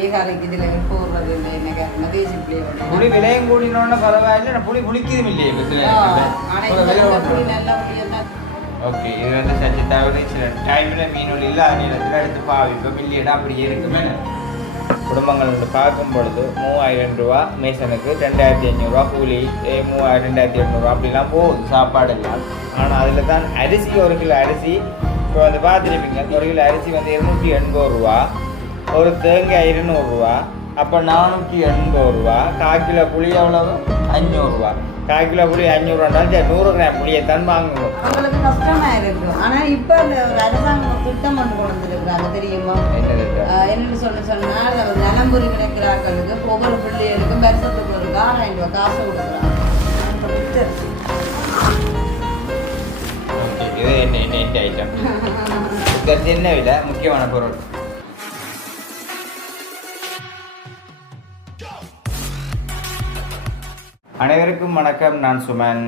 ஏகாரைக்கு இதில் போடுறது இல்லை எனக்கு மதேசி பிள்ளையோட புளி விலையும் கூடினோன்னு பரவாயில்ல புளி புளிக்குதும் இல்லையே புளி. நல்ல ஓகே இது வந்து சச்சி தவிர சில டைமில் மீன் இல்லாத நேரத்தில் எடுத்து பாவிப்போம் இல்லையடா அப்படியே இருக்குமே. குடும்பங்கள் வந்து பார்க்கும் பொழுது மூவாயிரம் ரூபா மேசனுக்கு ரெண்டாயிரத்தி ஐநூறுரூவா கூலி ஏ, மூவாயிரம் ரெண்டாயிரத்தி எட்நூறுவா அப்படிலாம் போகுது சாப்பாடு எல்லாம். ஆனால் அதில் தான் அரிசி ஒரு கிலோ அரிசி இப்போ வந்து பார்த்துருப்பீங்க ஒரு கிலோ அரிசி வந்து இருநூற்றி எண்பது ரூபா. ஒரு தேங்காய் இருநூறுவா அப்போ நானூற்றி எண்பது ரூபா கால் கிலோ புளி எவ்வளவு? அஞ்சூறுரூவா கால் கிலோ புளி அஞ்சூறுரூவாண்டாலும் சரி நூறு கிராம் புளியை தான் வாங்குவோம். அவங்களுக்கு கஷ்டமா இருக்கும் ஆனா இப்ப அந்த ஒரு அரசாங்கம் திட்டம் கொண்டு வந்திருக்கிறாங்க தெரியுமா? என்னன்னு சொல்லி சொன்னால் நலம்புரி கிடைக்கிறார்களுக்கு ஒவ்வொரு பிள்ளைகளுக்கும் வருஷத்துக்கு ஒரு ஆறாயிரம் ரூபாய் காசு கொடுக்குறாங்க. இது என்ன என்ன ஐட்டம் இது என்ன விலை? முக்கியமான பொருள். அனைவருக்கும் வணக்கம். நான் சுமன்.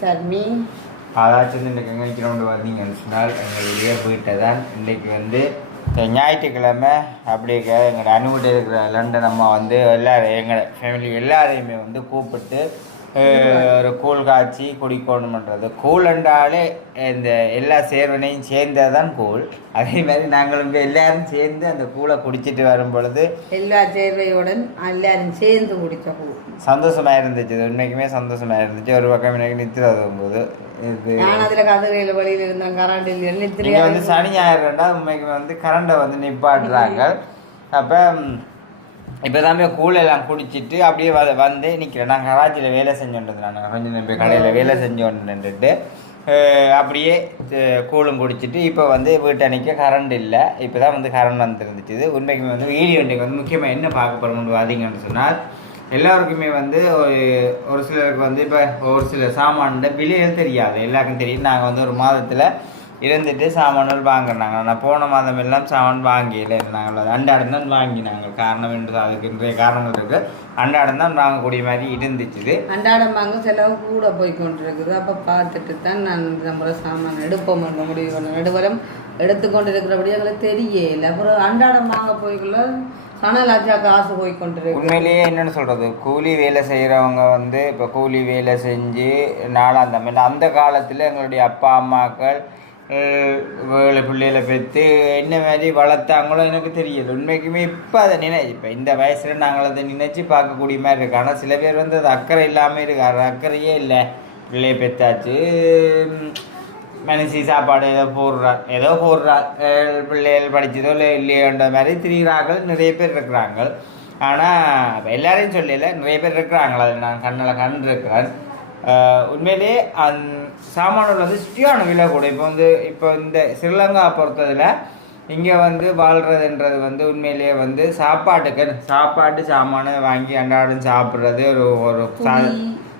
சர்மி. அதாச்சும் இன்றைக்கு எங்கே நிற்கிறோம்னு பார்த்தீங்கன்னு சொன்னால் எங்களுடைய வீட்டை தான் இன்றைக்கு வந்து ஞாயிற்றுக்கிழமை அப்படியே எங்களோட அனுகிட்ட இருக்கிற லண்டன் அம்மா வந்து எல்லாரும் எங்களோட ஃபேமிலி எல்லாரையுமே வந்து கூப்பிட்டு ஒரு கூழ் காய்ச்சி குடிக்கணுமன்றது. கூழ் என்றாலே இந்த எல்லா சேர்வனையும் சேர்ந்தது தான் கூழ். அதே மாதிரி நாங்களும் இங்க எல்லாரும் சேர்ந்து அந்த கூழை குடிச்சிட்டு வரும் பொழுது எல்லா சேர்வையுடன் எல்லாரும் சேர்ந்து குடிச்ச பூ சந்தோஷமா இருந்துச்சு. உண்மைக்குமே சந்தோஷமா இருந்துச்சு. ஒரு பக்கம் எனக்கு நித்திர போது நான் அதுல கதிரையில வழியில இருந்தேன். கராண்டில் இங்க வந்து சனி ஞாயிறுண்டா உண்மைக்கு வந்து கரண்டை வந்து நிப்பாட்டுறாங்க. அப்போ இப்போ தான் போய் எல்லாம் குடிச்சிட்டு அப்படியே வ வந்து நிற்கிறேன் நாங்கள் கராச்சியில் வேலை செஞ்சோன்றது நான். கொஞ்சம் நேரம் போய் கடையில் வேலை செஞ்சோன்னுட்டு அப்படியே கூழும் குடிச்சிட்டு இப்போ வந்து வீட்டன்னைக்கு கரண்ட் இல்லை. இப்போ தான் வந்து கரண்ட் வந்துருந்துச்சு. உண்மைக்குமே வந்து வீடியோ இன்றைக்கு வந்து முக்கியமாக என்ன பார்க்க போகிறோம்னு பார்த்தீங்கன்னு சொன்னால் எல்லாருக்குமே வந்து ஒரு ஒரு சிலருக்கு வந்து இப்போ ஒரு சில சாமான்ட விலைகள் தெரியாது. எல்லாருக்கும் தெரியும். நாங்கள் வந்து ஒரு மாதத்தில் இருந்துட்டு சாமான்கள் வாங்கினாங்க நான் போன மாதம் எல்லாம் சாமான் வாங்கல நாங்கள் அண்டாடம் தான் வாங்கினாங்க காரணம் என்று அதுக்கு இன்றைய காரணம் இருக்குது அண்டாடம் தான் வாங்கக்கூடிய மாதிரி இருந்துச்சு அன்றாடம் வாங்க செலவு கூட போய் கொண்டிருக்குது அப்போ பார்த்துட்டு தான் நான் நம்ம சாமான் எடுப்போம் என்ற முடிவு பண்ணேன் நடுவரம் எடுத்துக்கொண்டு இருக்கிறபடி எங்களுக்கு தெரியல அப்புறம் அன்றாடம் வாங்க போய்க்குள்ள சனலாச்சா காசு போய் கொண்டிருக்கு உண்மையிலேயே என்னன்னு சொல்றது? கூலி வேலை செய்கிறவங்க வந்து இப்போ கூலி வேலை செஞ்சு நாலாம் தமிழ் அந்த காலத்தில் எங்களுடைய அப்பா அம்மாக்கள் வேலை பிள்ளைகளை பெற்று என்ன மாதிரி வளர்த்தாங்களோ எனக்கு தெரியல உண்மைக்குமே இப்போ அதை நினை இப்போ இந்த வயசில் நாங்கள் அதை நினச்சி பார்க்கக்கூடிய மாதிரி இருக்கு. ஆனால் சில பேர் வந்து அது அக்கறை இல்லாமல் இருக்காரு அக்கறையே இல்லை. பிள்ளையை பெற்றாச்சு. உம், மனுஷி சாப்பாடு ஏதோ போடுறார் ஏதோ போடுறார் பிள்ளைகள் படித்ததோ இல்லை இல்லையோன்ற மாதிரி திரிகிறார்கள். நிறைய பேர் இருக்கிறாங்க ஆனால் எல்லாரையும் சொல்லல. நிறைய பேர் இருக்கிறாங்களா அது நான் கண்ணில் கண்டிருக்கிறேன். அஹ் உண்மையிலேயே அந் சாமான்கள் வந்து சுற்றியான விலை கூட. இப்போ வந்து இப்போ இந்த ஸ்ரீலங்கா பொறுத்ததில் இங்கே வந்து வாழ்கிறதுன்றது வந்து உண்மையிலேயே வந்து சாப்பாட்டுக்கு சாப்பாட்டு சாமானை வாங்கி அன்றாடம் சாப்பிட்றது ஒரு ஒரு சா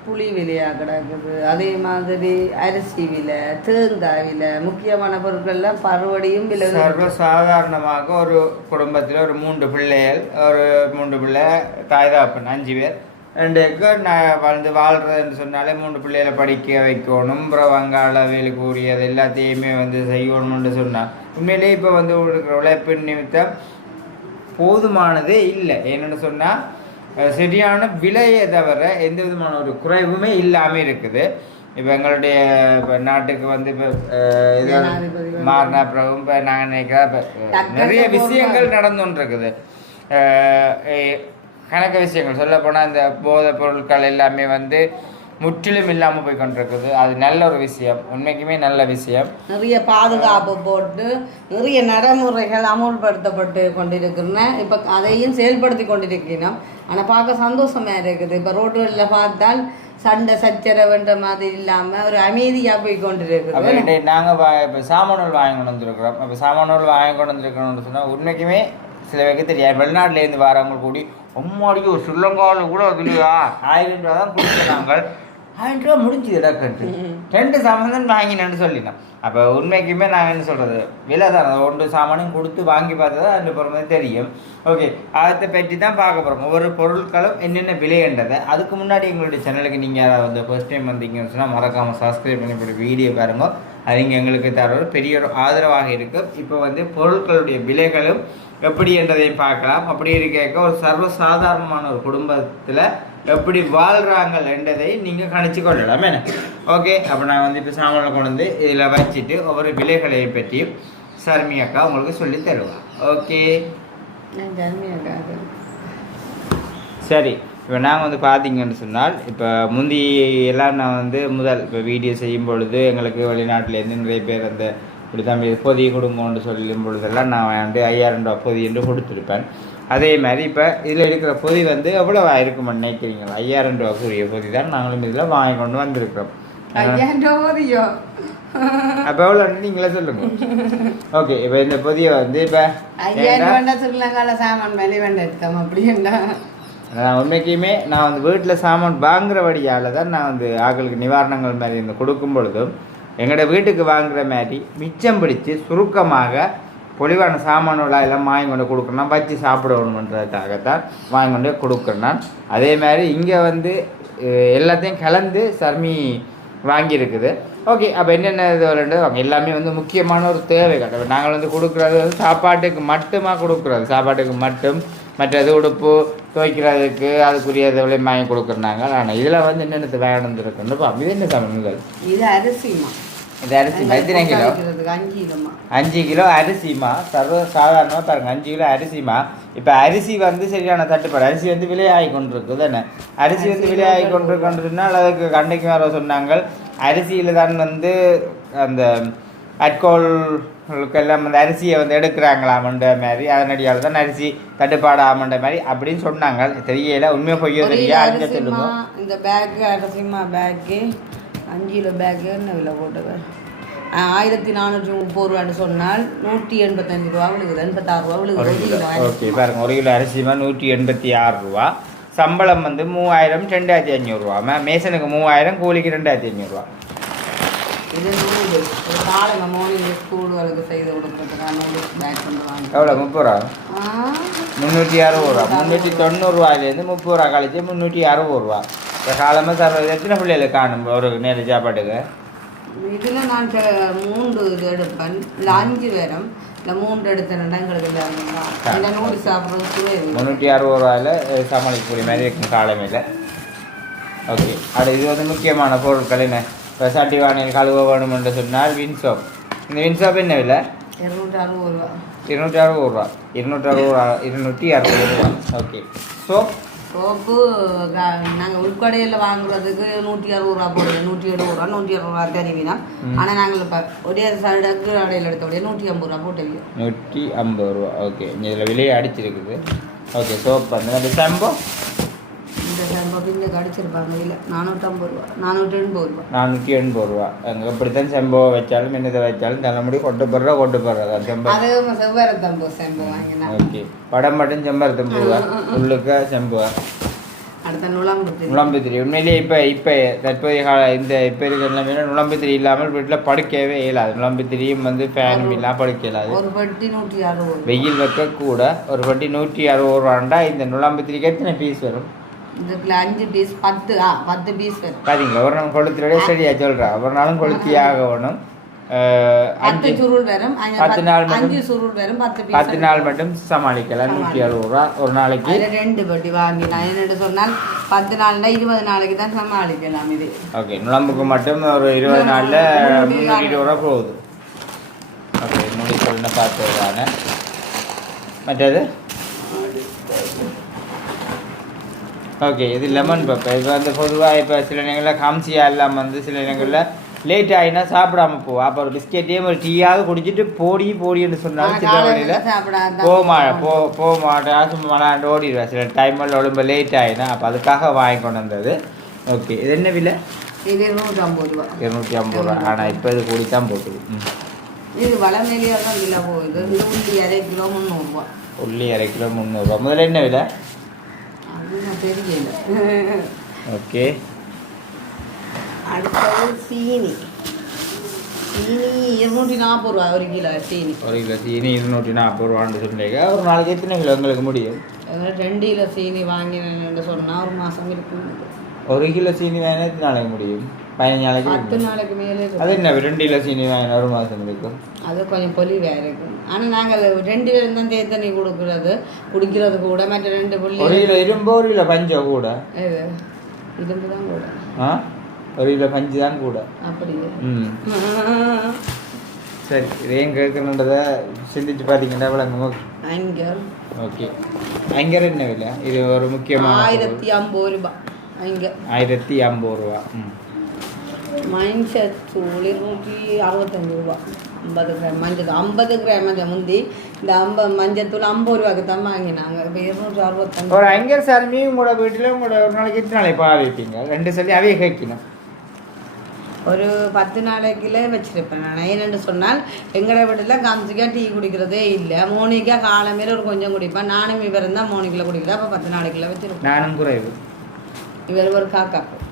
புளி விலையாக கிடக்குது. அதே மாதிரி அரிசி விலை தேங்காய் விலை முக்கியமான பொருட்கள்லாம் பருவடியும் விலை சர்வ சாதாரணமாக ஒரு குடும்பத்தில் ஒரு மூன்று பிள்ளைகள் ஒரு மூன்று பிள்ளை தாய் தகப்பன் அஞ்சு பேர். ரெண்டு நான் வந்து வாழ்றதுன்னு சொன்னாலே மூன்று பிள்ளைகளை படிக்க வைக்கணும். அப்புறம் வங்காள வேலை கூடியது எல்லாத்தையுமே வந்து செய்யணும்னு சொன்னான் உண்மையிலேயே இப்போ வந்து இருக்கிற உழைப்பின் நிமித்தம் போதுமானதே இல்லை. என்னென்னு சொன்னால் சரியான விலையை தவிர எந்த விதமான ஒரு குறைவுமே இல்லாமல் இருக்குது. இப்போ எங்களுடைய இப்போ நாட்டுக்கு வந்து இப்போ வந்து- மாறின பிறகு இப்போ நாங்கள் இப்போ நிறைய. விஷயங்கள் நடந்துன்னு இருக்குது கணக்க விஷயங்கள். சொல்ல போனால் இந்த போதைப் பொருட்கள் எல்லாமே வந்து முற்றிலும் இல்லாமல் போய் கொண்டிருக்குது. அது நல்ல ஒரு விஷயம். உண்மைக்குமே நல்ல விஷயம். நிறைய பாதுகாப்பு போட்டு நிறைய நடைமுறைகள் அமுல்படுத்தப்பட்டு கொண்டிருக்கிறன இப்போ அதையும் செயல்படுத்தி கொண்டிருக்கிறோம். ஆனால் பார்க்க சந்தோஷமா இருக்குது. இப்போ ரோடுகளில் பார்த்தால் சண்டை சச்சரவுன்ற மாதிரி இல்லாமல் ஒரு அமைதியாக போய் கொண்டிருக்குது. அப்போ நாங்கள் இப்போ சாமான்கள் வாங்கி கொண்டு வந்திருக்கிறோம். இப்போ சாமான்கள் வாங்கி கொண்டு வந்திருக்கிறோம்னு சொன்னால் உண்மைக்குமே சில பேருக்கு தெரியாது. வெளிநாட்டிலேருந்து வரவங்க கூடி ஒரு ஸ்ரீலங்காவில் கூட அதுலையா? ஆயிரம் ரூபா தான் கொடுத்துருக்காங்க ஆயிரம் ரூபா முடிஞ்சுது இடக்கட்டு ரெண்டு சாமான் வாங்கினேன்னு சொல்லிட்டேன். அப்போ உண்மைக்குமே நாங்கள் என்ன சொல்கிறது விலை தான். அந்த ஒன்று சாமானும் கொடுத்து வாங்கி பார்த்தா தான் அந்த பொறுமை தெரியும். ஓகே அதை பற்றி தான் பார்க்க போகிறோம் ஒவ்வொரு பொருட்களும் என்னென்ன விலைன்றதை. அதுக்கு முன்னாடி எங்களுடைய சேனலுக்கு நீங்கள் யாராவது வந்து ஃபர்ஸ்ட் டைம் வந்தீங்கன்னு சொன்னால் மறக்காமல் சப்ஸ்கிரைப் பண்ணி போய் வீடியோ பாருங்கள் அது இங்கே எங்களுக்கு தர ஒரு பெரிய ஒரு ஆதரவாக இருக்கும். இப்போ வந்து பொருட்களுடைய விலைகளும் எப்படி என்றதையும் பார்க்கலாம். அப்படி இருக்க ஒரு சர்வசாதாரணமான ஒரு குடும்பத்தில் எப்படி வாழ்கிறாங்க என்றதை நீங்கள் கணிச்சு கொள்ளலாம் என்ன? ஓகே அப்போ நான் வந்து இப்போ சாமானை கொண்டு வந்து இதில் வச்சுட்டு ஒவ்வொரு விலைகளை பற்றியும் சர்மி அக்கா உங்களுக்கு சொல்லி தருவா. ஓகே சரி இப்போ நான் வந்து பார்த்தீங்கன்னு சொன்னால் இப்போ முந்தி எல்லாம் நான் வந்து முதல் இப்போ வீடியோ செய்யும் பொழுது எங்களுக்கு வெளிநாட்டிலேருந்து நிறைய பேர் அந்த இப்படி தம்பி பொதி கொடுங்கன்னு சொல்லும் பொழுதெல்லாம் நான் வந்து ஐயாயிரம் ரூபா பொதி என்று கொடுத்துருப்பேன். அதே மாதிரி இப்போ இதில் இருக்கிற பொதி வந்து எவ்வளோ இருக்குமென்னு நினைக்கிறீங்களா? ஐயாயிரம் ரூபாக்குரிய பொதி தான் நாங்களும் இதில் வாங்கி கொண்டு வந்திருக்கிறோம். அப்போ எவ்வளோ நீங்களே சொல்லுங்க. ஓகே இப்போ இந்த பொதியை வந்து இப்போ நான் உண்மைக்குமே நான் வந்து வீட்டில் சாமான் வாங்குற வழியால் தான் நான் வந்து ஆக்களுக்கு நிவாரணங்கள் மாதிரி இந்த கொடுக்கும் பொழுதும் எங்களோட வீட்டுக்கு வாங்குற மாதிரி மிச்சம் பிடிச்சி சுருக்கமாக பொலிவான சாமான்களா எல்லாம் வாங்கி கொண்டு கொடுக்கணும். வச்சு சாப்பிடணுன்றதுக்காகத்தான் வாங்கி கொண்டு கொடுக்குறேன் நான். அதே மாதிரி இங்கே வந்து எல்லாத்தையும் கலந்து சர்மி வாங்கியிருக்குது. ஓகே அப்போ என்னென்ன இது வருது அவங்க எல்லாமே வந்து முக்கியமான ஒரு தேவைகள். அப்ப நாங்கள் வந்து கொடுக்குறது வந்து சாப்பாட்டுக்கு மட்டுமா கொடுக்குறது? சாப்பாட்டுக்கு மட்டும். மற்றது உடுப்பு துவைக்கிறதுக்கு அதுக்குரிய இதுகளையும் வாங்கி கொடுக்குறாங்க ஆனால் இதில் வந்து என்னென்ன வேணும் இருக்குன்னு பார்ப்போம் இது என்ன சமையல்கள் இது அரிசிமா இது அரிசி எத்தனை கிலோ. அஞ்சு கிலோ அரிசிமா சர்வ சாதாரணமாக பாருங்க அஞ்சு கிலோ அரிசிமா இப்போ அரிசி வந்து சரியான தட்டுப்பாடு. அரிசி வந்து விலையாகி கொண்டிருக்கு தானே அரிசி வந்து விலையாகி கொண்டிருக்கின்றதுனால் அதுக்கு கண்டைக்கு வர சொன்னாங்க அரிசியில் தான் வந்து அந்த அட்கோல்களுக்கெல்லாம் அந்த அரிசியை வந்து எடுக்கிறாங்களாமன்ற மாதிரி அதனடியால் தான் அரிசி தட்டுப்பாடு ஆமன்ற மாதிரி அப்படின்னு சொன்னாங்க தெரியல உண்மையாக பொய்யோ தெரியா? இந்த பேக்கு அரிசிமா பேக்கு அஞ்சு கிலோ பேக்கு என்ன விலை போட்டது? ஆயிரத்தி நானூற்றி முப்பது ரூபான்னு சொன்னால் நூற்றி எண்பத்தஞ்சு ரூபா விழுகுது எண்பத்தாறு ரூபா விழுகுது. ஓகே பாருங்க ஒரு கிலோ அரிசிமா நூற்றி எண்பத்தி ஆறு ரூபா. சம்பளம் வந்து மூவாயிரம் ரெண்டாயிரத்தி அஞ்சூறுரூவா மே மேசனுக்கு மூவாயிரம் கூலிக்கு ரெண்டாயிரத்தி அஞ்சூறுரூவா இது நூறு காலைங்க மார்னிங் செய்து கொடுக்குறதுக்கான நூடுல்ஸ் பேக் பண்ணுவாங்க எவ்வளோ முப்பது ரூபா? முந்நூற்றி அறுபது ரூபா. முந்நூற்றி தொண்ணூறுரூவாயிலேருந்து முப்பது ரூபா கழிச்சு முந்நூற்றி அறுபது ரூபா. இப்போ காலமாக சார் எத்தனை பிள்ளைகளுக்கு காணும்? ஒரு நேரம் சாப்பாட்டுக்கு. இதுல நான் மூன்று இது எடுப்பேன். அஞ்சு பேரும் இல்லை மூன்று எடுத்தேன்டா எங்களுக்கு இல்லை இந்த நூடுல்ஸ் சாப்பிட்றதுக்கு முந்நூற்றி அறுபது ரூபாயில் சமாளிக்கக்கூடிய மாதிரி இருக்கும் காலமையில். ஓகே அது இது வந்து முக்கியமான பொருட்கள் என்ன? இப்போ சட்டி வானில் கழுவ வேணும் என்று சொன்னால் வின் சோப் இந்த வின் சோப் என்ன விலை? இருநூற்றி அறுபது ரூபா. இருநூற்றி அறுபது ரூபா. இருநூற்றி அறுபது ரூபா இருநூற்றி அறுபது ரூபா. ஓகே சோப் சோப்பு நாங்கள் உள்கடையில் வாங்குறதுக்கு நூற்றி அறுபது ரூபா போடுவோம். நூற்றி எழுபது ரூபா நூற்றி அறுபது ரூபா தெரிவினா ஆனால் நாங்கள் இப்போ ஒரே சடக்கு கடையில் எடுத்த உடனே நூற்றி ஐம்பது ரூபா போட்டு நூற்றி ஐம்பது ரூபா. ஓகே. இதில் விலையை அடிச்சிருக்குது. ஓகே சோப் வந்து அந்த ஷாம்போ இந்த இந்த கடிச்சிருப்பாங்க இல்லை நானூற்றம்பது ரூபா. நானூற்றி எண்பது ரூபா. நானூற்றி எண்பது ரூபா. அங்கே இப்படித்தான் செம்போ வச்சாலும் என்னதை வச்சாலும் தலைமுடி கொண்டு போடுறா கொண்டு போடுறதா செம்போ. அது செவ்வாறு தம்பு செம்பு வாங்கினா. ஓகே. படம் மட்டும் செம்பருத்தம் பூவா? உள்ளுக்க செம்புவா? அடுத்த நுழம்பு நுழம்புத்திரி. உண்மையிலேயே இப்போ இப்போ தற்போதைய கால இந்த இப்போ இருக்கிற நிலைமையில நுழம்புத்திரி இல்லாமல் வீட்டில் படுக்கவே இயலாது. நுழம்புத்திரியும் வந்து ஃபேனும் இல்லாமல் படுக்க இயலாது. ஒரு பெட்டி நூற்றி அறுபது வெயில் வைக்க கூட ஒரு வட்டி நூற்றி அறுபது ரூபாண்டா இந்த நுழம்புத்திரிக்கு எத்தனை பீஸ் வரும்? இதுக்குள்ள அஞ்சு பீஸ் பத்து ஆ பத்து பீஸ் வரும் பாத்தீங்களா? ஒரு நாள் கொளுத்திரோட சரியா சொல்கிறா ஒரு நாளும் கொளுத்தியாக வேணும் பத்து சுருள் வரும் பத்து நாள் அஞ்சு சுருள் வரும் பத்து பீஸ் பத்து நாள் மட்டும் சமாளிக்கலாம். நூற்றி அறுபது ரூபா ஒரு நாளைக்கு. ரெண்டு பெட்டி வாங்கினா என்னென்னு சொன்னால் பத்து நாள்னா இருபது நாளைக்கு தான் சமாளிக்கலாம் இது. ஓகே நுழம்புக்கு மட்டும் ஒரு இருபது நாளில் முந்நூற்றி இருபது ரூபா போகுது. ஓகே முடி சொல்லுன்னு பார்த்ததுதானே மற்றது? ஓகே இது லெமன் பெப்பர் இது வந்து பொதுவாக இப்போ சில நேரங்களில் காம்சியா எல்லாம் வந்து சில நேரங்களில் லேட் ஆகினா சாப்பிடாம போவோம் அப்போ ஒரு பிஸ்கெட்டையும் ஒரு டீயாவது குடிச்சிட்டு போடி போடின்னு சொன்னாலும் சில வழியில் போக மாட்டேன் போ போக மாட்டேன் சும்மா விளாண்டு ஓடிடுவேன் சில டைமில் ரொம்ப லேட் ஆகினா அப்போ அதுக்காக வாங்கி கொண்டு வந்தது. ஓகே இது என்ன விலை? இது இருநூற்றி ஐம்பது ரூபா. இருநூற்றி ஐம்பது ரூபா ஆனால் இப்போ இது கூடி தான் போகுது. இது வளமேலியா தான் விலை போகுது. உள்ளி அரை கிலோ முந்நூறுரூவா உள்ளி அரை கிலோ முந்நூறுரூவா முதல்ல என்ன விலை? தெரியல ஓகே. அடுத்தது சீனி. சீனி இருநூற்றி நாற்பது ரூபா ஒரு கிலோ சீனி. ஒரு கிலோ சீனி இருநூற்றி நாற்பது ரூபான்னு சொன்னீங்க ஒரு நாளைக்கு எத்தனை கிலோ உங்களுக்கு முடியும்? ரெண்டு கிலோ சீனி வாங்கினேன்னு சொன்னால் ஒரு மாதம் இருக்கும். ஒரு கிலோ சீனி வாங்கினா எத்தனை நாளைக்கு முடியும்? பதினஞ்சு நாளைக்கு பத்து. நாளைக்கு மேலே. அது என்ன ரெண்டு கிலோ சீனி வாங்கினா ஒரு மாதம் இருக்கும் அது கொஞ்சம் பொலிவாக இருக்கும். ஆனால் நாங்கள் ரெண்டு பேரும் தான் தேத்தண்ணி கொடுக்குறது. குடிக்கிறது கூட மற்ற ரெண்டு புள்ளி ஒரு கிலோ இரும்பு ஒரு கிலோ பஞ்சோ கூட? இரும்பு தான் கூட. ஆ? ஒரு கிலோ பஞ்சு தான் கூட? அப்படியே. ம். சரி இது ஏன் கேட்கணுன்றதை சிந்திச்சு பார்த்தீங்கன்னா விளங்குமோ. அங்கே ஓகே. அங்கே என்ன விலை? இது ஒரு முக்கியமான. ஆயிரத்தி ஐம்பது ரூபாய் அங்கே ஆயிரத்தி ஐம்பது ரூபா. ம். மைண்ட் செட் தூள் இருநூற்றி அறுபத்தஞ்சு ரூபா. ஐம்பது கிராம் மஞ்சள் ஐம்பது கிராம் அந்த முந்தி இந்த ஐம்பது மஞ்சத்தூள் ஐம்பது ரூபாய்க்கு தான் வாங்கினாங்க. இப்போ இருநூற்றி அறுபத்தஞ்சு ஒரு அங்கர் சார்மி உங்களோட வீட்டில் உங்களோட ஒரு நாளைக்கு எத்தனை நாளைக்கு பாவிப்பீங்க ரெண்டு சொல்லி அவைய கேட்கணும். ஒரு பத்து நாளைக்குள்ளே வச்சிருப்பேன் நான். ஏன்னு சொன்னால் எங்களை வீட்டில் கம்சிக்கா டீ குடிக்கிறதே இல்லை. மோனிக்கா காலமேல ஒரு கொஞ்சம் குடிப்பேன் நானும் இவர் தான் மோனிக்கில் குடிக்கிறேன். அப்போ பத்து நாளைக்குள்ள வச்சிருப்பேன் நானும் குறைவு. இவர் ஒரு காக்காப்பு ம்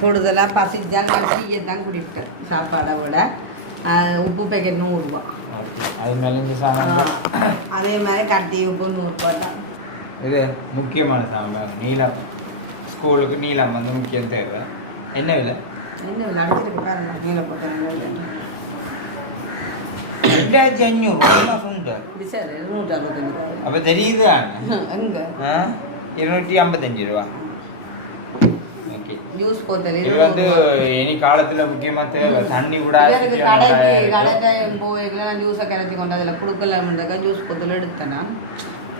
கூடுதலாக பசிச்சா நான் டீயை தான் குடிப்பேன் சாப்பாடை விட. உப்பு பேக்கெட் நூறுரூவா. அது மாதிரி கட்டி உப்பு நூறுரூவா தான். இது முக்கியமான சாமான் நீளம். ஸ்கூலுக்கு நீளம் வந்து முக்கியம் தேவை. என்ன விலை? என்ன அடிச்சிருக்கு பாருங்க அறுபத்தஞ்சு ரூபா அப்போ தெரியுது இருநூற்றி ஐம்பத்தஞ்சு ரூபா. ஜூஸ் போத்தல் இது வந்து இனி காலத்துல முக்கியமா தேவை. தண்ணி விடாது கடைக்கு கடைக்கு போய்க்கலாம் ஜூஸை கிளச்சி கொண்டு அதில் கொடுக்கலாம்ன்றக்கா ஜூஸ் போத்தல் எடுத்தேன். நான்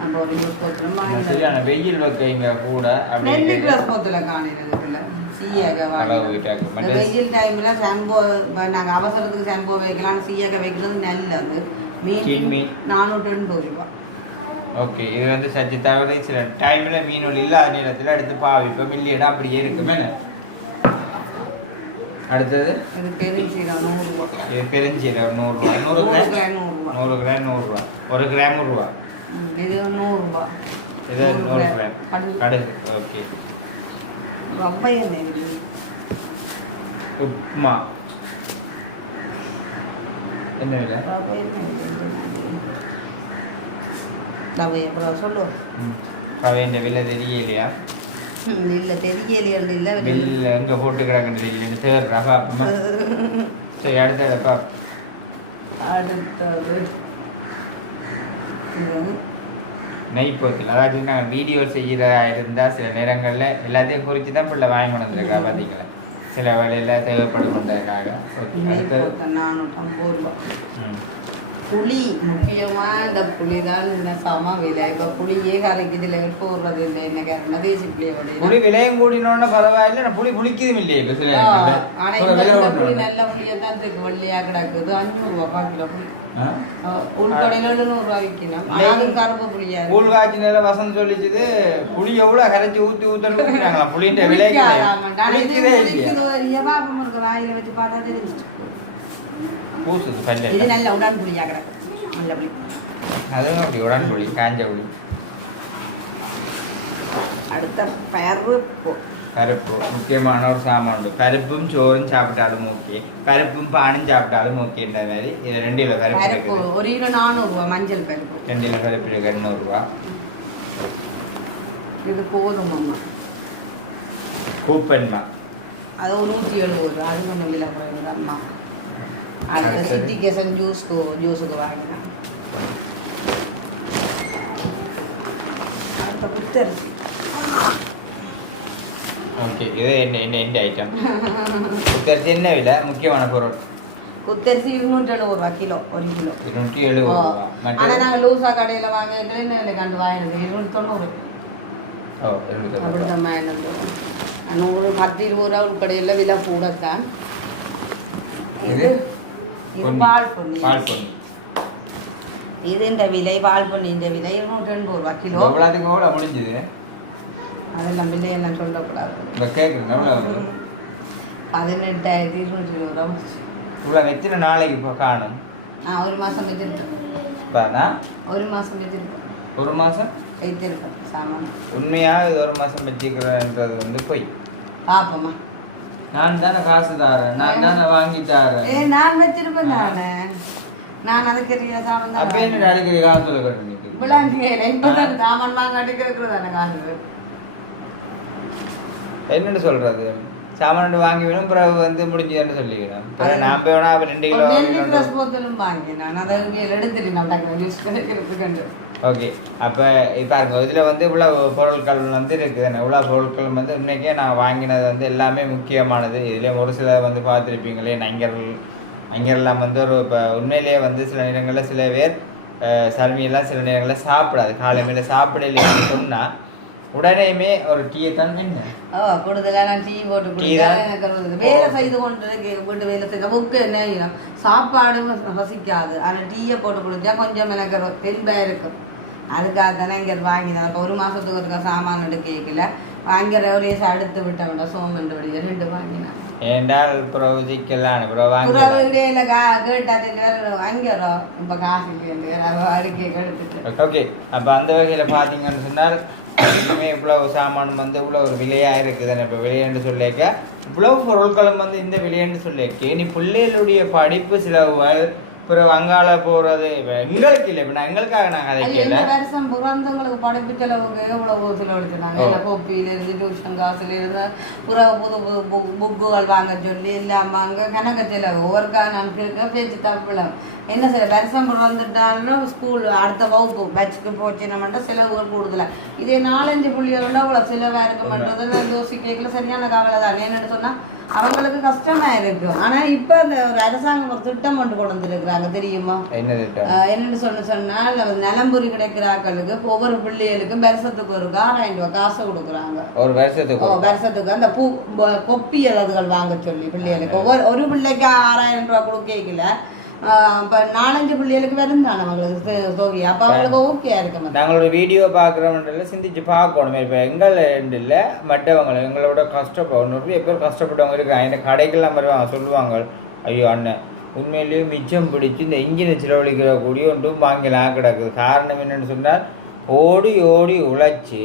அப்போ ஒரு ஜூஸ் போத்தலும் சரியான வெயில் வைக்க கூட அப்படி நெல்லி கிளாஸ் போத்தல மட்டும் வெயில் டைம்ல ஷாம்போ நாங்கள் அவசரத்துக்கு ஷாம்போ வைக்கலாம். சீயாக வைக்கிறது நல்லது. மீன். நானூற்றி எண்பது ரூபாய் ஓகே இது வந்து சச்சி தவிர சில டைம்ல மீன் இல்லாத நேரத்துல எடுத்து பாவிப்போம். இல்லையடா அப்படியே இருக்குமே. அடுத்தது? இது பெருஞ்சீரகம் நூறுரூவா. இது பெருஞ்சீரகம் நூறுரூவா. நூறு கிராம்? நூறுரூவா. நூறு கிராம் நூறுரூவா. ஒரு கிராம் ரூபா இது நூறுரூவா. இது நூறு கிராம். கடுகு. ஓகே. ரொம்ப உப்மா என்ன விலை? ரவை. ரவை அப்புறம் சொல்லுவோம் ம். ரவைன்ற விலை தெரியலையா? இல்லை தெரியலையே இல்லை பில் எங்க போட்டு கிடக்குன்னு தெரியல தேர் அம்மா. சரி அடுத்தது இது நெய் போத்தில். அதாவது நாங்கள் வீடியோ செய்கிறதா இருந்தால் சில நேரங்களில் எல்லாத்தையும் குறித்து தான் பிள்ளை வாங்கி கொண்டு வந்திருக்கா பார்த்தீங்களா சில வேலையில் தேவைப்படுன்றதுக்காக ஓகே நெய் அடுத்தது புளி முக்கியமாக இந்த புளி தான் இந்த சம விலை இப்போ புளியே கரைக்கு இதில் போடுறது இல்லை என்ன காரணம் தேசி புளி புளியோட விலையும் கூடினோன்னு பரவாயில்ல புளி புளிக்குதும் இல்லையே ஆனால். இந்த புளி நல்ல புளியை தான் இருக்கு வெள்ளையாக கிடக்குது அஞ்சூறுரூவா கால் புளி? உள்கடையில் எழுநூறுவா விற்கணும் ஆனால் அது கருப்பு புளியா. கூழ் காய்ச்சி நேரம் வசந்த் சொல்லிச்சுது புளி எவ்வளோ கரைச்சி ஊற்றி ஊற்றி புளின்ற விலை வாயில வச்சு பார்த்தா தெரிஞ்சுட்டு. பூசுது இது பல்ல நல்ல உடன் புளியா கிடக்கு நல்ல புளி அதுவும் அப்படி உடன் புளி காஞ்ச புளி அடுத்த பருப்பு. பருப்பு முக்கியமான ஒரு சாமான் உண்டு. பருப்பும் சோறும் சாப்பிட்டாலும் ஓகே பருப்பும் பானும் சாப்பிட்டாலும் ஓகேன்ற மாதிரி இது ரெண்டு கிலோ பருப்பு பருப்பு இருக்குது. ஒரு கிலோ நானூறுரூவா மஞ்சள் பருப்பு. ரெண்டு கிலோ பருப்பு இருக்கு எண்ணூறுரூவா இது போதும் அம்மா. கூப்பன்மா அது ஒரு நூற்றி எழுபது ரூபா அது ஒன்றும் குறைவு அம்மா. அடுத்த அடுத்தது? சிட்டி கேசன் ஜூஸ்க்கு ஜூஸுக்கு வாங்கினேன் அடுத்த புத்தரிசி ஓகே இது என்ன என்ன எந்த ஐட்டம் குத்தரிசி என்ன விலை முக்கியமான பொருள் குத்தரிசி இருநூற்றி எழுபது ரூபா கிலோ ஒரு கிலோ இருநூற்றி எழுபது ரூபா ஆனால் நாங்கள் லூசா கடையில் வாங்கிட்டு என்ன கண்டு வாங்கினது இருநூற்றி தொண்ணூறு. அப்படிதான் வாங்கினது நூறு பத்து இருபது ரூபா உள்கடையில் விலை கூடத்தான் இது இது. பால் பொன்னி. பால் பொன்னி இது இந்த விலை பால் பொன்னி இந்த விலை இருநூற்றி எண்பது ரூபா கிலோ. எவ்வளோத்துக்கு எவ்வளோ முடிஞ்சுது? அதெல்லாம் விலை எல்லாம் சொல்லக்கூடாது கேட்குறேன் எவ்வளோ? பதினெட்டாயிரத்தி இருநூற்றி இருபது ரூபா. இவ்வளோ எத்தனை நாளைக்கு இப்போ காணும். நான் ஒரு மாதம் பாருண்ணா. ஒரு மாதம் வச்சிருக்கேன் ஒரு மாதம்? வைத்திருக்கேன் சாமான். உண்மையாக ஒரு மாதம் வச்சுக்கிறேன்றது வந்து பொய். பாப்போம்மா நான் தானே காசு தாரேன் நான் தானே வாங்கி ஏ தாரேன் நான் வச்சிருப்பேன் நானு நான் அதுக்கு சாமான் அப்போ தான் என்ன அடிக்கடி காசு கட்டு நிற்குது விளாண்டுகையில இப்பதான் சாமான் வாங்க அடிக்கிறதுக்கு தானே காசு? என்னன்னு சொல்றது? சாமான் வாங்கி வேணும் பிறகு வந்து முடிஞ்சதுன்னு சொல்லிக்கிறேன் பிறகு நான் போய் வேணா அப்ப ரெண்டு கிலோ வாங்கி நான் அதை எடுத்துட்டு நான் யூஸ் கிடைக்கிறதுக்கு ஓகே. அப்போ பாருங்க இதில் வந்து இவ்வளோ பொருட்கள் வந்து இருக்குது இவ்வளோ பொருட்கள் வந்து இன்னைக்கே நான் வாங்கினது வந்து எல்லாமே முக்கியமானது. இதுலேயும் ஒரு சில வந்து பார்த்துருப்பீங்களே நங்கர்கள் நங்கர்லாம் வந்து ஒரு இப்போ உண்மையிலேயே வந்து சில நேரங்களில் சில பேர் அஹ், சருமியெல்லாம் சில நேரங்களில் சாப்பிடாது. காலை மேலே சாப்பிடலைன்னு சொன்னால் உடனேயுமே ஒரு டீயை தான் ஓ கூடுதலா நான் டீ போட்டு அது வேலை செய்து கொண்டு வீட்டு வேலை செய்த புக்கு என்ன செய்யணும்? சாப்பாடு ரசிக்காது. ஆனால் டீயை போட்டு குடிச்சா கொஞ்சம் எனக்கு தெம்பா இருக்கும். அதுக்காக தானே இங்கே வாங்கினேன். இப்போ ஒரு மாசத்துக்கு ஒருக்கா சாமான் கேட்கல வாங்கிற ஒரே அடுத்து விட்டவங்க சோமன் வெளியே ரெண்டு வாங்கினேன். ஏண்டால் புறவு இடையில கா கேட்டாட்டு வாங்கிறோம் இப்போ காசு அடுக்கை எடுத்துட்டு ஓகே. அப்போ அந்த வகையில் பார்த்தீங்கன்னு சொன்னால் இன்னுமே இவ்வளவு சாமான் வந்து இவ்வளோ ஒரு விலையாக இப்போ விலையென்று சொல்லிக்க இவ்வளவு பொருட்களும் வந்து இந்த விலையென்று சொல்லியிருக்கேன் பிள்ளைகளுடைய படிப்பு செலவுகள் பிறகு அங்கால இப்போ எங்களுக்கு இல்லை இப்போ நான் எங்களுக்காக நான் அது இந்த வருஷம் பிறந்தவங்களுக்கு படிப்பு செலவுக்கு எவ்வளவு செலவழிச்சிருந்தாங்க. இல்லை கோப்பியில இருந்து டியூஷன் காசுல இருந்து புற புது புது புக் புக்குகள் வாங்க சொல்லி எல்லாம் வாங்க கணக்கு செலவு. ஒவ்வொருக்கா நான் கேட்க பேச்சு தப்பிலம் என்ன சில வருஷம் பிறந்துட்டாலும் ஸ்கூல் அடுத்த வகுப்பு பேட்சுக்கு போச்சு நம்மகிட்ட செலவுகள் கூடுதல? இதே நாலஞ்சு புள்ளிகளோட அவ்வளோ செலவாக இருக்குமன்றது நான் யோசிக்கல சரியான கவலை தான் என்னன்னு சொன்னா அவங்களுக்கு கஷ்டமா இருக்கும் ஆனா இப்ப அந்த ஒரு அரசாங்கம் ஒரு திட்டம் கொண்டு கொண்டு வந்திருக்கிறாங்க தெரியுமா? என்னன்னு சொன்ன சொன்னால் நம்ம நலம்புரி கிடைக்கிற ஆட்களுக்கு ஒவ்வொரு பிள்ளைகளுக்கும் வருஷத்துக்கு ஒரு ஆறாயிரம் ரூபாய் காசு கொடுக்குறாங்க. ஒரு வருஷத்துக்கு வருஷத்துக்கு அந்த பூ கொப்பி எழுதுகள் வாங்க சொல்லி பிள்ளைகளுக்கு. ஒவ்வொரு ஒரு பிள்ளைக்கு ஆறாயிரம் ரூபாய் கொடுக்கல இப்போ நாலஞ்சு பிள்ளைகளுக்கு வரும் தானே அவங்களுக்கு தொ- தொகை அப்போ அவங்களுக்கு ஓகே இருக்கு நாங்களோட வீடியோ பார்க்குறவன்றில் சிந்திச்சு பார்க்கணும் இப்போ எங்கள் ரெண்டு இல்லை மற்றவங்க எங்களோட கஷ்டப்படும் நிறைய பேர் கஷ்டப்பட்டவங்க இருக்காங்க இந்த கடைக்கெல்லாம் வருவாங்க சொல்லுவாங்க ஐயோ அண்ணன் உண்மையிலேயே மிச்சம் பிடிச்சி இந்த இன்ஜினை செலவழிக்கிற கூடிய ஒன்றும் வாங்கலாம் கிடக்குது காரணம் என்னன்னு சொன்னால் ஓடி ஓடி உழைச்சி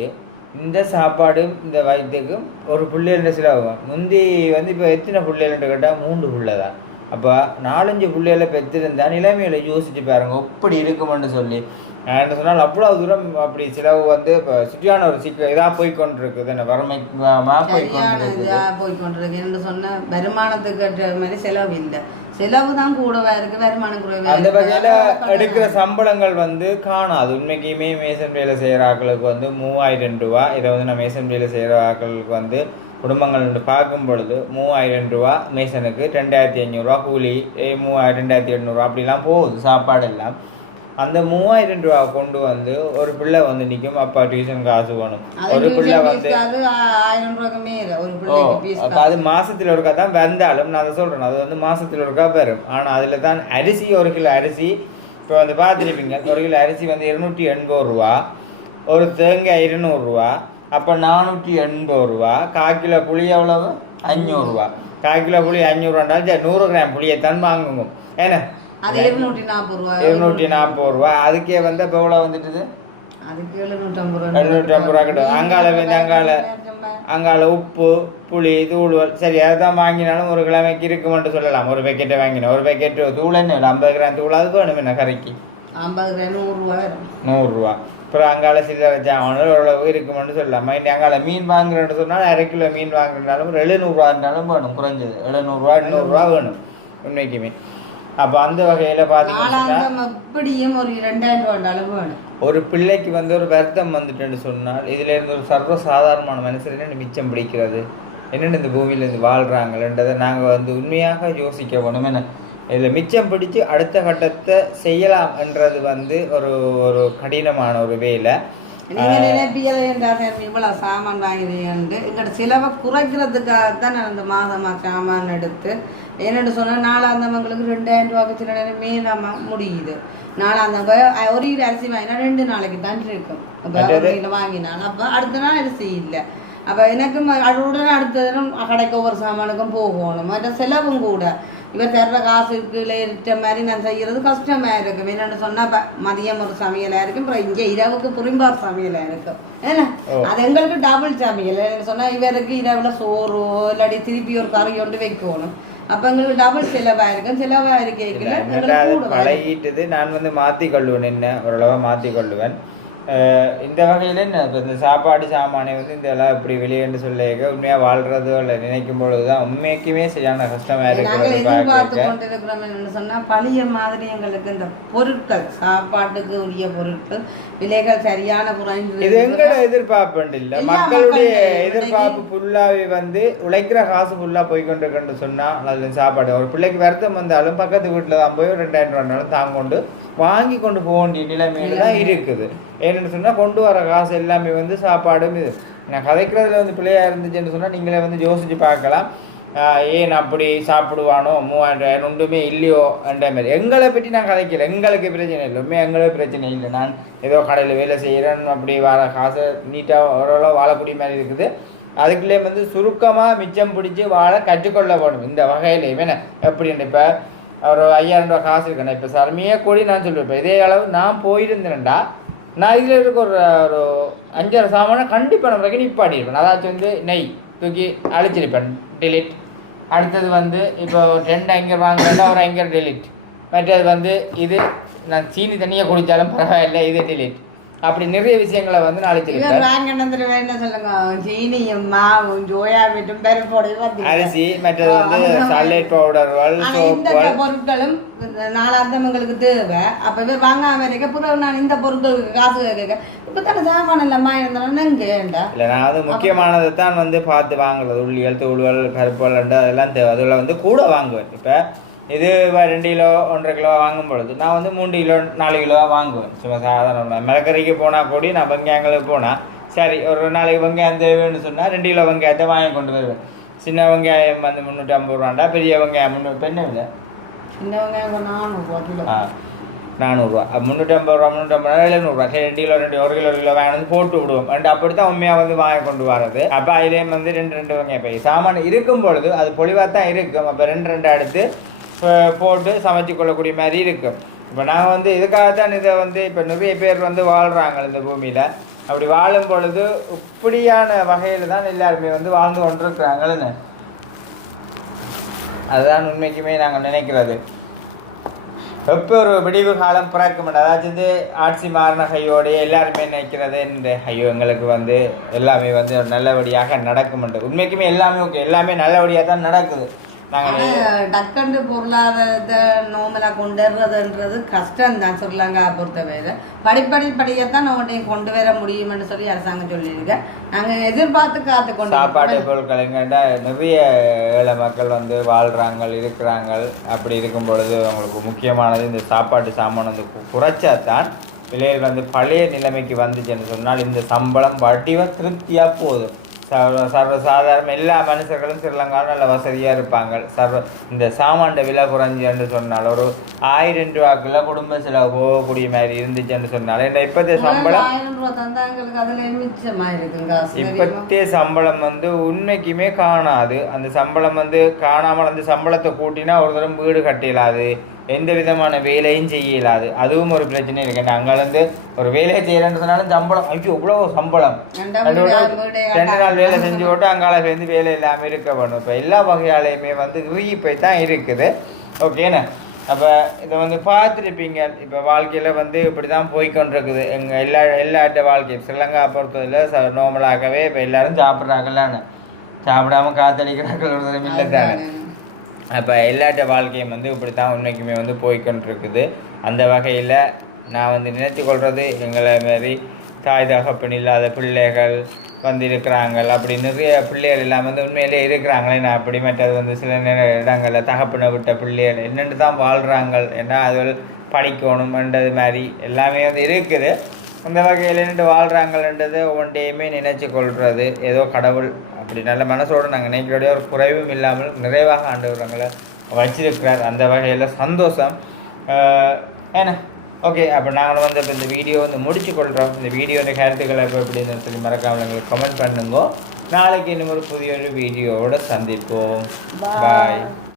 இந்த சாப்பாடும் இந்த வயிற்றுக்கும் ஒரு பிள்ளைகள செலவாகும் முந்தி வந்து இப்போ எத்தனை பிள்ளைகள்னு கேட்டால் மூன்று பிள்ளை தான் அப்போ நாலஞ்சு பிள்ளைகளை பெற்றிருந்தா நிலைமையில யோசிச்சு பாருங்க எப்படி இருக்குமென்னு சொல்லி. நான் என்ன சொன்னால் அவ்வளோ தூரம் அப்படி செலவு வந்து இப்போ சுற்றியான ஒரு சிக்க இதாக போய் கொண்டிருக்குது என்ன வறுமைமாக போய் சரியான கொண்டிருக்குது இதாக போய் கொண்டிருக்கு என்று சொன்ன வருமானத்துக்கு மாதிரி செலவு இல்லை. செலவு தான் கூடவா இருக்கு வருமானம் குறைவா அந்த. வகையில் எடுக்கிற சம்பளங்கள் வந்து காணாது. உண்மைக்குமே மேசன் வேலை செய்கிற ஆட்களுக்கு வந்து மூவாயிரம் ரூபா இதை வந்து நான் மேசன் வேலை செய்கிற ஆட்களுக்கு வந்து குடும்பங்கள் பார்க்கும் பொழுது மூவாயிரம் ரூபா மேசனுக்கு ரெண்டாயிரத்தி ஐநூறுரூவா கூலி மூவாயிரம் ரெண்டாயிரத்தி எண்ணூறுவா அப்படிலாம் போகுது சாப்பாடு எல்லாம் அந்த மூவாயிரம் ரூபா கொண்டு வந்து ஒரு பிள்ளை வந்து நிற்கும் அப்பா டியூஷன் காசு வேணும். ஒரு பிள்ளை வந்து ஓ அப்போ அது மாசத்துல ஒருக்கா தான் வந்தாலும் நான் அதை சொல்றேன். அது வந்து மாசத்துல ஒருக்கா வரும். ஆனா அதுல தான் அரிசி ஒரு கிலோ அரிசி. இப்போ வந்து பார்த்துருப்பீங்க ஒரு கிலோ அரிசி வந்து இருநூற்றி எண்பது ரூபா. ஒரு தேங்காய் இருநூறுவா அப்போ நானூற்றி எண்பது ரூபா கால் கிலோ புளி எவ்வளவு? அஞ்சூறுரூவா கால் கிலோ புளி அஞ்சூறுவாண்டாலும் சரி நூறு கிராம் புளியை தான் வாங்குங்க ஏன்னா? இருநூற்றி நாற்பது ரூபா. அதுக்கே வந்து இப்போ எவ்வளோ வந்துட்டுது? எழுநூற்றி ஐம்பது ரூபா. கிட்ட. அங்கால வந்து அங்கால அங்கால உப்பு புளி தூள். சரி அதுதான் வாங்கினாலும் ஒரு கிழமைக்கு இருக்குமென்று சொல்லலாம். ஒரு பேக்கெட்டை வாங்கினேன் ஒரு பேக்கெட் தூள் என்ன? ஐம்பது கிராம் தூள் அது வேணும் என்ன கறிக்கு? ஐம்பது ரூபா நூறு ரூபா வரும் நூறுரூவா அப்புறம் அங்கால சில்லறை ஜாமான் ஓரளவு இருக்குமென்னு சொல்லலாம். மைண்ட் அங்கால மீன் வாங்குறேன்னு சொன்னால் அரை கிலோ மீன் வாங்குறதுனாலும் ஒரு எழுநூறுவா இருந்தாலும் வேணும் குறைஞ்சது. எழுநூறுவா எண்ணூறுரூவா வேணும் உண்மைக்குமே. அப்போ அந்த வகையில் பார்த்தீங்கன்னா ஒரு வேணும். ஒரு பிள்ளைக்கு வந்து ஒரு வருத்தம் வந்துட்டுன்னு சொன்னால் இதுல இருந்து ஒரு சர்வ சாதாரணமான மனுஷர் என்ன மிச்சம் பிடிக்கிறது? என்னென்ன இந்த பூமியில இருந்து வாழ்றாங்கன்றதை நாங்க வந்து உண்மையாக யோசிக்க வேணும். என்ன இதில் மிச்சம் பிடிச்சு அடுத்த கட்டத்தை செய்யலாம் என்றது வந்து ஒரு ஒரு கடினமான ஒரு வேலை. நீங்க நினைப்பீங்க என்றால் இவ்வளவு சாமான் வாங்கினீங்கன்ட்டு எங்களோட செலவை குறைக்கிறதுக்காகத்தான் நான் இந்த மாதமா சாமான் எடுத்து என்னென்னு சொன்னால் நாலாந்தவங்களுக்கு ரெண்டாயிரம் ரூபாய்க்கு சில நேரம் மேலாம முடியுது. நாலாந்தம் ஒரு கிலோ அரிசி வாங்கினா ரெண்டு நாளைக்கு தான் இருக்கும். அப்போ ஒரு கிலோ வாங்கினாலும் அப்போ அடுத்த நாள் அரிசி இல்லை. அப்போ எனக்கு உடனே அடுத்த தினம் கடைக்கு ஒவ்வொரு சாமானுக்கும் போகணும். மற்ற செலவும் கூட. இவர் தர்ற காசுக்கு ஏற்ற மாதிரி நான் செய்யறது கஷ்டமா இருக்கும் என்னன்னு சொன்னா இப்ப மதியம் ஒரு சமையலா இருக்கும் அப்புறம் இங்க இரவுக்கு புரிம்பார் சமையலா இருக்கும். ஏன்னா. அது எங்களுக்கு டபுள் சமையல். என்னன்னு சொன்னா இவருக்கு இரவுல சோறோ இல்லாட்டி திருப்பி ஒரு கறி ஒன்று வைக்கணும். அப்ப எங்களுக்கு டபுள் செலவா இருக்கும். செலவா அது பழகிட்டது. நான் வந்து மாற்றி கொள்ளுவேன் என்ன ஓரளவாக மாற்றி கொள்ளுவேன் இந்த வகையில் என்ன இப்போ இந்த சாப்பாடு சாமானை வந்து இந்த எல்லாம் இப்படி வெளியேன்னு சொல்ல உண்மையாக வாழ்றது இல்லை நினைக்கும் பொழுது தான் உண்மைக்குமே சரியான கஷ்டமாக இருக்கிறது எதிர்பார்த்து பார்க்க கொண்டிருக்கிறோம் என்னன்னு சொன்னா பழைய மாதிரி எங்களுக்கு இந்த பொருட்கள் சாப்பாட்டுக்கு உரிய பொருட்கள் விலைகள் சரியான இது எங்கட எதிர்பார்ப்பு இல்லை? மக்களுடைய எதிர்பார்ப்பு ஃபுல்லாவே வந்து உழைக்கிற காசு ஃபுல்லா போய் கொண்டு சொன்னா அதுல சாப்பாடு ஒரு பிள்ளைக்கு வருத்தம் வந்தாலும் பக்கத்து வீட்டுல தான் போய் ரெண்டாயிரம் ரூபாய் தாங்க கொண்டு வாங்கி கொண்டு போக வேண்டிய நிலைமையில தான் இருக்குது. ஏன்னு சொன்னால் கொண்டு வர காசு எல்லாமே வந்து சாப்பாடு இது. நான் கதைக்கிறதுல வந்து பிள்ளையாக இருந்துச்சுன்னு சொன்னால் நீங்களே வந்து யோசிச்சு பார்க்கலாம். ஏன் அப்படி சாப்பிடுவானோ மூவாயிரம் ஒன்றுமே இல்லையோ என்ற மாதிரி. எங்களை பற்றி நான் கதைக்கல. எங்களுக்கு பிரச்சனை இல்லை. உண்மையாக எங்களுக்கு பிரச்சனை இல்லை. நான் ஏதோ கடையில் வேலை செய்கிறேன் அப்படி வர காசை நீட்டாக ஓரளவு வாழக்கூடிய மாதிரி இருக்குது. அதுக்குள்ளே வந்து சுருக்கமாக மிச்சம் பிடிச்சி வாழ கற்றுக்கொள்ள வேணும் இந்த வகையிலையும். என்ன? எப்படின்னு இப்போ ஒரு ஐயாயிரம் ரூபாய் காசு இருக்கணும் இப்போ சர்மையே கூடி நான் சொல்லுவேன் இப்போ இதே அளவு நான் போயிருந்தேன்டா நான் இதில் இருக்க ஒரு ஒரு அஞ்சாறு சாமானை கண்டிப்பாக நம்ம வரைக்கும் நிப்பாட்டியிருப்பேன் அதாச்சும் வந்து நெய் தூக்கி அழிச்சிருப்பேன். டெலிட் அடுத்தது வந்து இப்போ ஒரு ரெண்டு ஐங்கர் வாங்கினா ஒரு ஐங்கர் டெலிட் மற்றது வந்து இது நான் சீனி தண்ணியை குடித்தாலும் பரவாயில்லை இது டெலிட் அப்படி நிறைய விஷயங்களை வந்து பருப்போடையும் அரிசி மற்றது வந்து சல்லைட் பவுடர்கள் பொருட்களும் நாலாந்தம் எங்களுக்கு தேவை. அப்ப இவர் வாங்காம இருக்க பிறகு நான் இந்த பொருட்களுக்கு காசு கேட்க. இப்ப தானே சாமான் இல்லாம இருந்தாலும் இல்லை நான் வந்து முக்கியமானதை தான் வந்து பார்த்து வாங்குறது. உள்ளிகள் தூள்கள் பருப்புகள் அதெல்லாம் தேவை. அதில் வந்து கூட வாங்குவேன். இப்போ இது ரெண்டு கிலோ ஒன்றரை கிலோ வாங்கும் பொழுது நான் வந்து மூணு கிலோ நாலு கிலோ வாங்குவேன். சும்மா சாதாரண மிளகறிக்கு போனால் கூடி நான் வெங்காயங்களுக்கு போனால் சரி ஒரு நாளைக்கு வெங்காயம் தேவைன்னு சொன்னால் ரெண்டு கிலோ வெங்காயத்தை வாங்கி கொண்டு வருவேன். சின்ன வெங்காயம் வந்து முந்நூற்றி ஐம்பது ரூபாண்டா பெரிய வெங்காயம் முந்நூறு பெண்ணு இல்லை? சின்னவங்க ஒரு நானூறுபா கிலோ. ஆ நானூறுரூவா முந்நூற்றி ஐம்பது ரூபா முந்நூற்றி ஐம்பது ரூபா எழுநூறுவா சரி ரெண்டு கிலோ ரெண்டு ஒரு கிலோ ஒரு கிலோ வாங்கி போட்டு விடுவோம். ரெண்டு அப்படி தான் உண்மையாக வந்து வாங்கி கொண்டு வரது அப்போ அதுலேயும் வந்து ரெண்டு ரெண்டு வெங்காயம். இப்போ சாமான் இருக்கும் பொழுது அது பொலிவாக தான் இருக்கும். அப்போ ரெண்டு ரெண்டு எடுத்து அஹ், போட்டு சமைச்சு கொள்ளக்கூடிய மாதிரி இருக்கும் இப்போ நான் வந்து இதுக்காகத்தான் இதை வந்து இப்போ நிறைய பேர் வந்து வாழ்கிறாங்க இந்த பூமியில். அப்படி வாழும் பொழுது இப்படியான வகையில் தான் எல்லாருமே வந்து வாழ்ந்து கொண்டிருக்கிறாங்கன்னு. அதுதான் உண்மைக்குமே நாங்கள் நினைக்கிறது. எப்போ ஒரு விடிவு காலம் பிறக்கும் அதாச்சும் வந்து ஆட்சி மாறின கையோடைய எல்லாருமே நினைக்கிறது இந்த ஐயோ எங்களுக்கு வந்து எல்லாமே வந்து ஒரு நல்லபடியாக நடக்கும் உண்மைக்குமே எல்லாமே ஓகே. எல்லாமே நல்லபடியாக தான் நடக்குது. டக்கண்டு பொருளாதாரத்தை நோமலா கொண்டு வர்றதுன்றது கஷ்டம் தான் ஸ்ரீலங்கா பொறுத்தவரை படிப்படி படியத்தான் நம்மகிட்டையும் கொண்டு வர முடியும்னு சொல்லி அரசாங்கம் சொல்லியிருக்கு. நாங்க எதிர்பார்த்து காத்து கொண்டு சாப்பாட்டு பொருட்கள் எங்கிட்ட நிறைய ஏழை மக்கள் வந்து வாழ்கிறாங்க இருக்கிறாங்க அப்படி இருக்கும் பொழுது அவங்களுக்கு முக்கியமானது இந்த சாப்பாட்டு சாமான் வந்து கு- குறைச்சாதான் விலைகள் வந்து பழைய நிலைமைக்கு வந்துச்சுன்னு சொன்னால் இந்த சம்பளம் வட்டிவ திருப்தியாக போதும். சர்வ சர்வசாதாரண எல்லா மனுஷர்களும் ஸ்ரீலங்காவில் நல்ல வசதியாக இருப்பாங்க. சர்வ இந்த சாமான்ட விலை குறைஞ்சுன்னு சொன்னால் ஒரு ஆயிரம் ரூபாக்குள்ள குடும்ப செலவு போகக்கூடிய மாதிரி இருந்துச்சுன்னு சொன்னால். இந்த இப்போதைய சம்பளம்? இப்பத்திய சம்பளம் வந்து உண்மைக்குமே காணாது. அந்த சம்பளம் வந்து காணாமல் அந்த சம்பளத்தை கூட்டினா ஒரு தரம் வீடு கட்டிடலாது. எந்த விதமான வேலையும் செய்ய இயலாது அதுவும் ஒரு பிரச்சனை இருக்கு நாங்கள் வந்து ஒரு வேலையை செய்யறேன்னு சொன்னாலும் சம்பளம். ஐயோ இவ்வளோ சம்பளம். ரெண்டா நாள் வேலை செஞ்சு போட்டு அங்கால சேர்ந்து வேலை இல்லாமல் இருக்க வேணும். இப்போ எல்லா வகையாலையுமே வந்து இறுகி போய் தான் இருக்குது. ஓகேண்ணா அப்போ இதை வந்து பார்த்துருப்பீங்க. இப்போ வாழ்க்கையில் வந்து இப்படி தான் போய்க்கொண்டிருக்குது. எங்கள் எல்லா எல்லாட்ட வாழ்க்கையும் ஸ்ரீலங்கா பொறுத்தவரையில் ச நார்மலாகவே இப்போ எல்லாரும் சாப்பிட்றாங்கல்லான்னு சாப்பிடாம காத்தடிக்கிறார்கள். ஒரு இல்லை தானே. அப்போ எல்லாட்ட வாழ்க்கையும் வந்து இப்படி தான் உண்மைக்குமே வந்து போய்கொண்டிருக்குது அந்த வகையில் நான் வந்து நினைத்து கொள்வது எங்களை மாரி தாய் தகப்பன் இல்லாத பிள்ளைகள் வந்து இருக்கிறாங்க அப்படி நிறைய பிள்ளைகள் எல்லாம் வந்து உண்மையிலே இருக்கிறாங்களே. நான் அப்படி மற்றது வந்து சில நேர இடங்களில் தகப்பனை விட்ட பிள்ளைகள் என்னென்று தான் வாழ்கிறாங்க ஏன்னா அது படிக்கணும்ன்றது மாதிரி எல்லாமே வந்து இருக்குது. அந்த வகையில் நின்று வாழ்கிறாங்கன்றது ஒவ்வொன்றையுமே நினச்சி கொள்வது ஏதோ கடவுள் அப்படி நல்ல மனசோடு நாங்கள் நினைக்கிறோடைய ஒரு குறைவும் இல்லாமல் நிறைவாக ஆண்டவரங்களை வச்சிருக்கிறார் அந்த வகையில் சந்தோஷம். ஏன்னா ஓகே அப்போ நாங்கள் வந்து இப்போ இந்த வீடியோ வந்து முடிச்சு கொள்கிறோம் இந்த வீடியோட கருத்துக்களை இப்போ எப்படின்னு சொல்லி மறக்காமல் எங்களுக்கு கமெண்ட் பண்ணுங்க. நாளைக்கு இன்னும் ஒரு புதிய ஒரு வீடியோவோட சந்திப்போம். பாய்